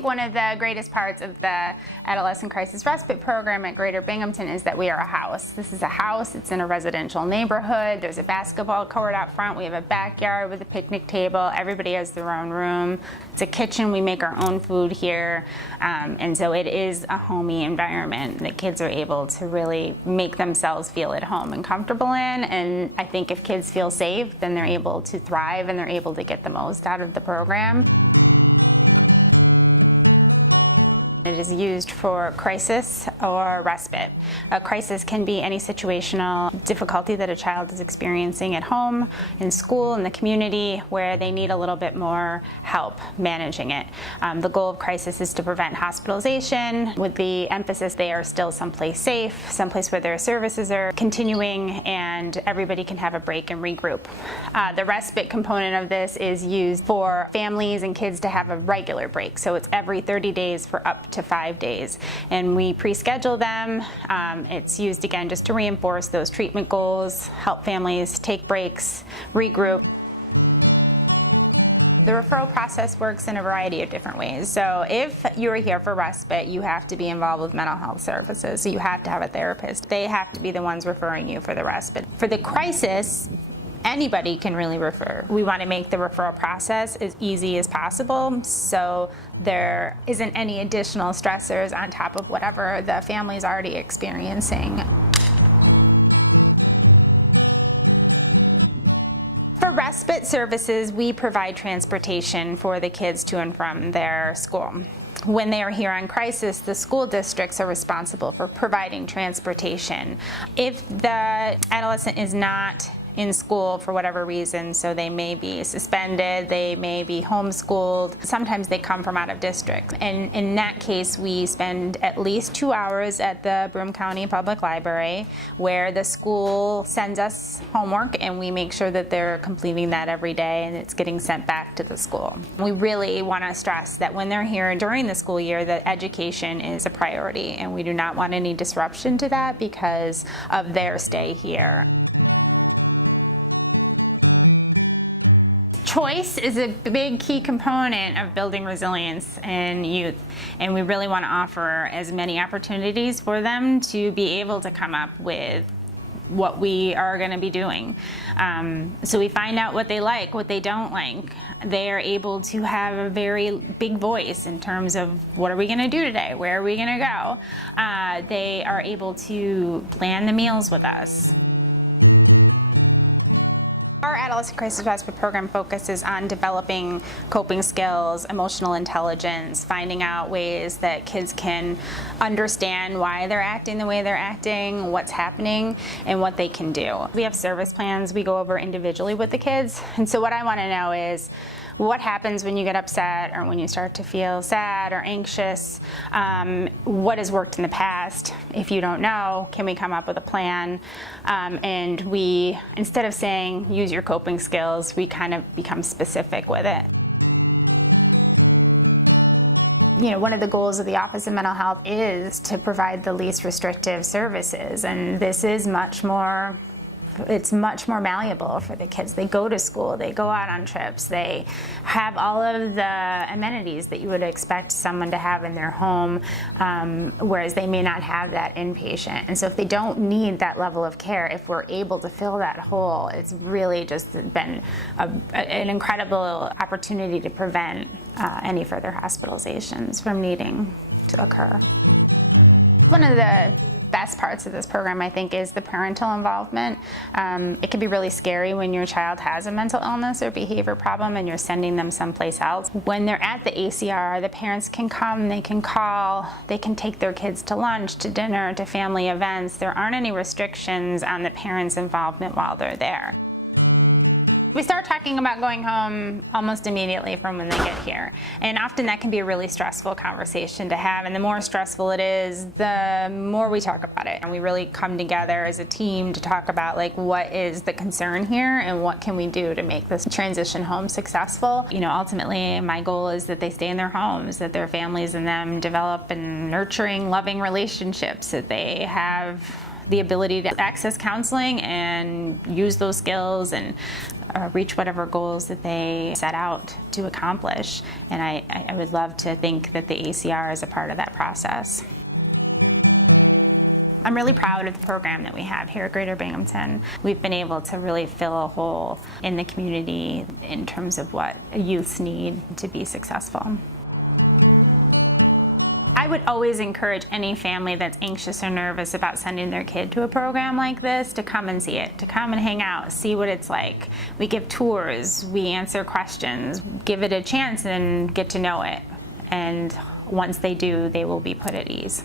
One of the greatest parts of the Adolescent Crisis Respite Program at Greater Binghamton is that we are a house. This is a house, it's in a residential neighborhood, there's a basketball court out front, we have a backyard with a picnic table, everybody has their own room. It's a kitchen, we make our own food here, and so it is a homey environment that kids are able to really make themselves feel at home and comfortable in, and I think if kids feel safe, then they're able to thrive and they're able to get the most out of the program. It is used for crisis or respite. A crisis can be any situational difficulty that a child is experiencing at home, in school, in the community, where they need a little bit more help managing it. The goal of crisis is to prevent hospitalization, with the emphasis they are still someplace safe, someplace where their services are continuing, and everybody can have a break and regroup. The respite component of this is used for families and kids to have a regular break, so it's every 30 days for up to 5 days, and we pre-schedule them. It's used again just to reinforce those treatment goals, help families take breaks, regroup. The referral process works in a variety of different ways. So if you're here for respite, you have to be involved with mental health services, so you have to have a therapist. They have to be the ones referring you for the respite. For the crisis, anybody can really refer. We want to make the referral process as easy as possible, so there isn't any additional stressors on top of whatever the family is already experiencing. For respite services, we provide transportation for the kids to and from their school. When they are here on crisis, the school districts are responsible for providing transportation. If the adolescent is not in school for whatever reason, so they may be suspended, they may be homeschooled, sometimes they come from out of district. And in that case, we spend at least 2 hours at the Broome County Public Library, where the school sends us homework and we make sure that they're completing that every day and it's getting sent back to the school. We really want to stress that when they're here during the school year, that education is a priority, and we do not want any disruption to that because of their stay here. Choice is a big key component of building resilience in youth, and we really want to offer as many opportunities for them to be able to come up with what we are going to be doing. So we find out what they like, what they don't like. They are able to have a very big voice in terms of what are we going to do today, where are we going to go. They are able to plan the meals with us. Our Adolescent Crisis Respite Program focuses on developing coping skills, emotional intelligence, finding out ways that kids can understand why they're acting the way they're acting, what's happening, and what they can do. We have service plans we go over individually with the kids, and so what I want to know is what happens when you get upset or when you start to feel sad or anxious. What has worked in the past? If you don't know, can we come up with a plan? And we, instead of saying use your coping skills, we kind of become specific with it. You know, one of the goals of the Office of Mental Health is to provide the least restrictive services, and this is much more malleable for the kids. They go to school, they go out on trips, they have all of the amenities that you would expect someone to have in their home, whereas they may not have that inpatient. And so if they don't need that level of care, if we're able to fill that hole, it's really just been an incredible opportunity to prevent any further hospitalizations from needing to occur. One of the best parts of this program, I think, is the parental involvement. It can be really scary when your child has a mental illness or behavior problem and you're sending them someplace else. When they're at the ACR, the parents can come, they can call, they can take their kids to lunch, to dinner, to family events. There aren't any restrictions on the parents' involvement while they're there. We start talking about going home almost immediately from when they get here. And often that can be a really stressful conversation to have. And the more stressful it is, the more we talk about it. And we really come together as a team to talk about, like, what is the concern here and what can we do to make this transition home successful. You know, ultimately my goal is that they stay in their homes, that their families and them develop in nurturing, loving relationships, that they have the ability to access counseling and use those skills and reach whatever goals that they set out to accomplish. And I would love to think that the ACR is a part of that process. I'm really proud of the program that we have here at Greater Binghamton. We've been able to really fill a hole in the community in terms of what youths need to be successful. I would always encourage any family that's anxious or nervous about sending their kid to a program like this to come and see it, to come and hang out, see what it's like. We give tours, we answer questions, give it a chance and get to know it. And once they do, they will be put at ease.